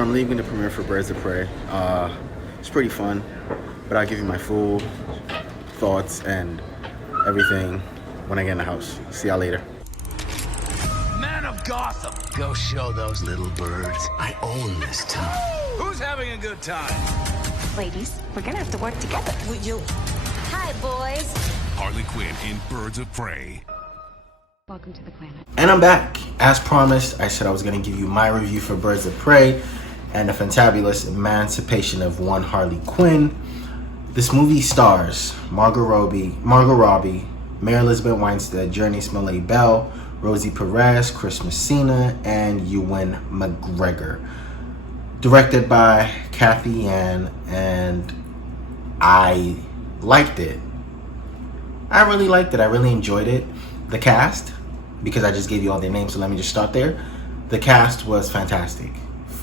I'm leaving the premiere for Birds of Prey. It's pretty fun, but I'll give you my full thoughts and everything when I get in the house. See y'all later. Man of Gotham! Go show those little birds I own this town. Who's having a good time? Ladies, we're gonna have to work together. With you. Hi, boys. Harley Quinn in Birds of Prey. Welcome to the planet. And I'm back. As promised, I said I was going to give you my review for Birds of Prey and the Fantabulous Emancipation of one Harley Quinn. This movie stars Margot Robbie, Mary Elizabeth Winstead, Journey Smollett Bell, Rosie Perez, Chris Messina, and Ewan McGregor. Directed by Kathy Yan, and I liked it. I really liked it. I really enjoyed it. The cast, because I just gave you all their names, so let me just start there. The cast was fantastic.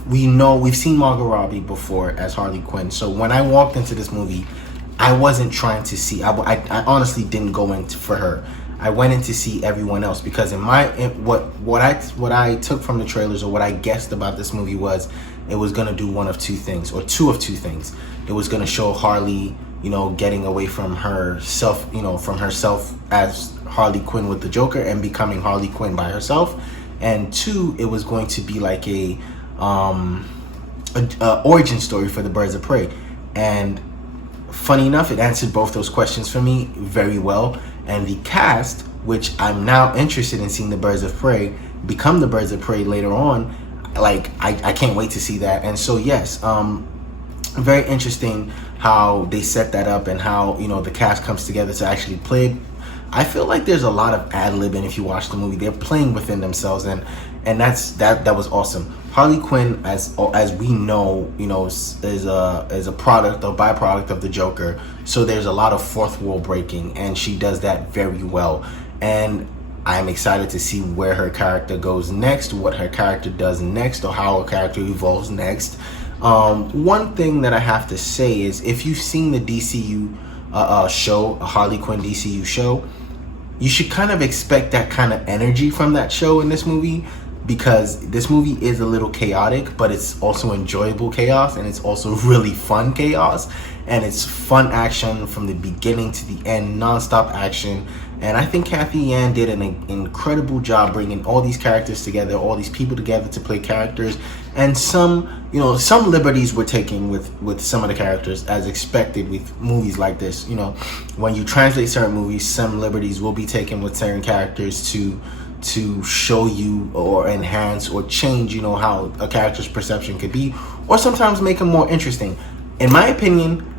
We've seen Margot Robbie before as Harley Quinn, so when I walked into this movie, I wasn't trying to see. I honestly didn't go in for her. I went in to see everyone else because what I took from the trailers, or what I guessed about this movie, was it was gonna do one of two things, or two of two things. It was gonna show Harley, getting away from herself, as Harley Quinn with the Joker and becoming Harley Quinn by herself. And two, it was going to be like a origin story for the Birds of Prey. And funny enough, it answered both those questions for me very well. And the cast, which I'm now interested in seeing the Birds of Prey become the Birds of Prey later on, like I can't wait to see that. And so yes, very interesting how they set that up and how the cast comes together to actually play. I feel like there's a lot of ad-libbing if you watch the movie. They're playing within themselves, and that was awesome. Harley Quinn, as we know, is a product or byproduct of the Joker. So there's a lot of fourth wall breaking, and she does that very well. And I'm excited to see where her character goes next, what her character does next, or how her character evolves next. One thing that I have to say is, if you've seen the DCU show, a Harley Quinn DCU show, you should kind of expect that kind of energy from that show in this movie, because this movie is a little chaotic, but it's also enjoyable chaos, and it's also really fun chaos, and it's fun action from the beginning to the end, non-stop action. And I think Kathy Yan did an incredible job bringing all these characters together, all these people together to play characters. And some liberties were taken with some of the characters, as expected with movies like this. When you translate certain movies, some liberties will be taken with certain characters to show you or enhance or change, how a character's perception could be, or sometimes make them more interesting. In my opinion,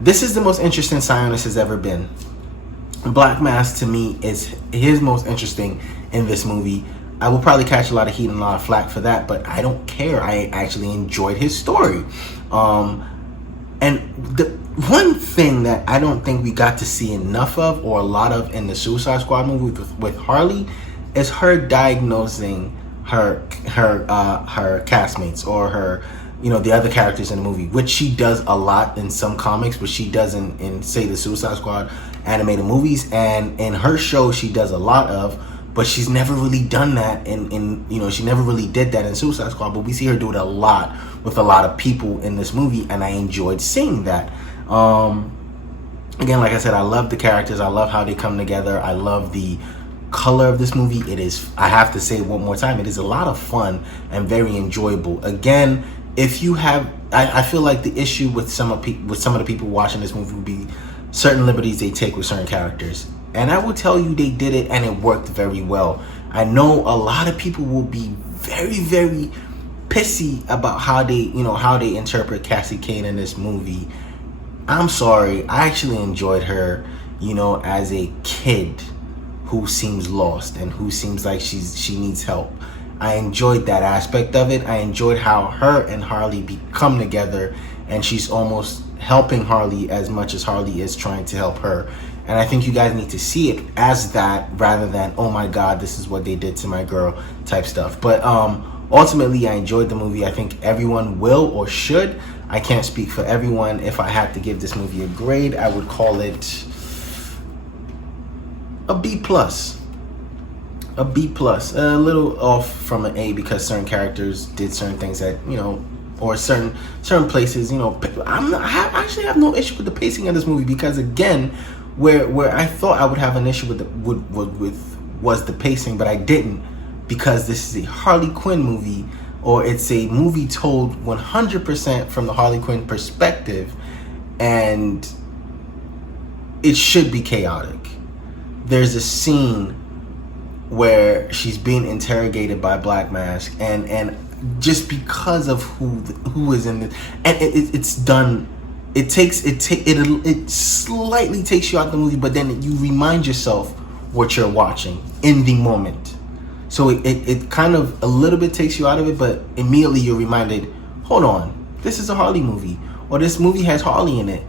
this is the most interesting Sionis has ever been. Black Mask, to me, is his most interesting in this movie. I will probably catch a lot of heat and a lot of flack for that, but I don't care. I actually enjoyed his story. And the one thing that I don't think we got to see enough of, or a lot of, in the Suicide Squad movie with Harley, is her diagnosing her castmates, or her, the other characters in the movie, which she does a lot in some comics, but she doesn't in, say, the Suicide Squad animated movies. And in her show, she does a lot of, but she's never really done that she never really did that in Suicide Squad, but we see her do it a lot with a lot of people in this movie, and I enjoyed seeing that. Again, like I said, I love the characters. I love how they come together. I love the color of this movie. It is, I have to say it one more time, it is a lot of fun and very enjoyable. Again, if you have, I feel like the issue with some of the people watching this movie would be certain liberties they take with certain characters. And I will tell you, they did it, and it worked very well. I know a lot of people will be very, very pissy about how they interpret Cassie Kane in this movie. I'm sorry, I actually enjoyed her, as a kid who seems lost and who seems like she needs help. I enjoyed that aspect of it. I enjoyed how her and Harley come together, and she's almost helping Harley as much as Harley is trying to help her. And I think you guys need to see it as that, rather than, oh my God, this is what they did to my girl type stuff. But ultimately, I enjoyed the movie. I think everyone will, or should. I can't speak for everyone. If I had to give this movie a grade, I would call it a B+. A B+. A little off from an A, because certain characters did certain things that, or certain places, you know, I actually have no issue with the pacing of this movie, because again, where I thought I would have an issue with was the pacing, but I didn't, because this is a Harley Quinn movie, or it's a movie told 100% from the Harley Quinn perspective, and it should be chaotic. There's a scene where she's being interrogated by Black Mask, and just because of who is in it, and it's done. It slightly takes you out the movie, but then you remind yourself what you're watching in the moment. So it kind of a little bit takes you out of it, but immediately you're reminded, hold on, this is a Harley movie, or this movie has Harley in it.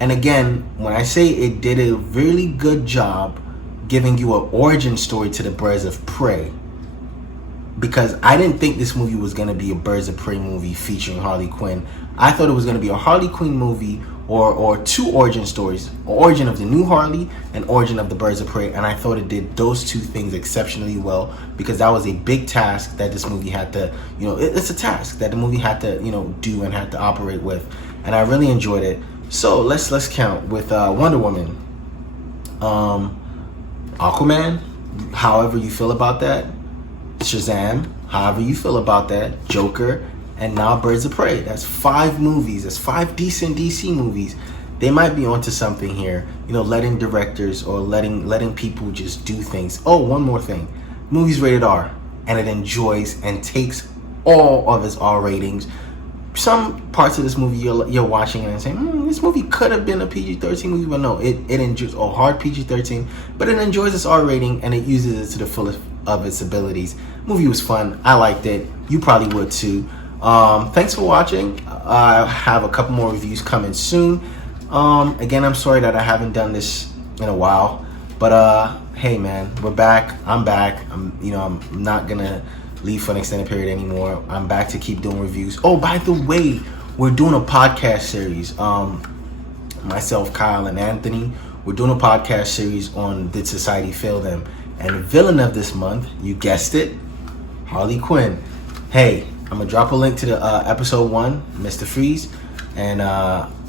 And again, when I say it did a really good job giving you an origin story to the Birds of Prey, because I didn't think this movie was going to be a Birds of Prey movie featuring Harley Quinn. I thought it was going to be a Harley Quinn movie, or two origin stories, origin of the new Harley and origin of the Birds of Prey, and I thought it did those two things exceptionally well, because that was a big task that this movie had to, you know, it's a task that the movie had to, you know, do and had to operate with, and I really enjoyed it. So let's count with Wonder Woman, Aquaman, however you feel about that, Shazam, however you feel about that, Joker, and now Birds of Prey. That's 5 movies. That's 5 decent DC movies. They might be onto something here, you know, letting directors or letting people just do things. Oh, one more thing, movie's rated R, and it enjoys and takes all of its R ratings. Some parts of this movie you're watching and saying, this movie could have been a PG-13 movie, but no, it enjoys a hard PG-13, but it enjoys its R rating and it uses it to the fullest of its abilities. Movie was fun. I liked it. You probably would too. Thanks for watching. I have a couple more reviews coming soon. Again, I'm sorry that I haven't done this in a while, but hey man, we're back. I'm back. I'm not gonna leave for an extended period anymore. I'm back to keep doing reviews. Oh, by the way, we're doing a podcast series. Myself, Kyle, and Anthony, we're doing a podcast series on Did Society Fail Them? And the villain of this month, you guessed it, Harley Quinn. Hey, I'm gonna drop a link to the episode 1, Mr. Freeze, and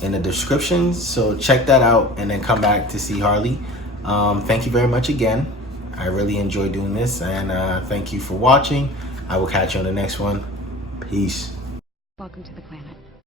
in the description. So check that out and then come back to see Harley. Thank you very much again. I really enjoy doing this, and thank you for watching. I will catch you on the next one. Peace. Welcome to the planet.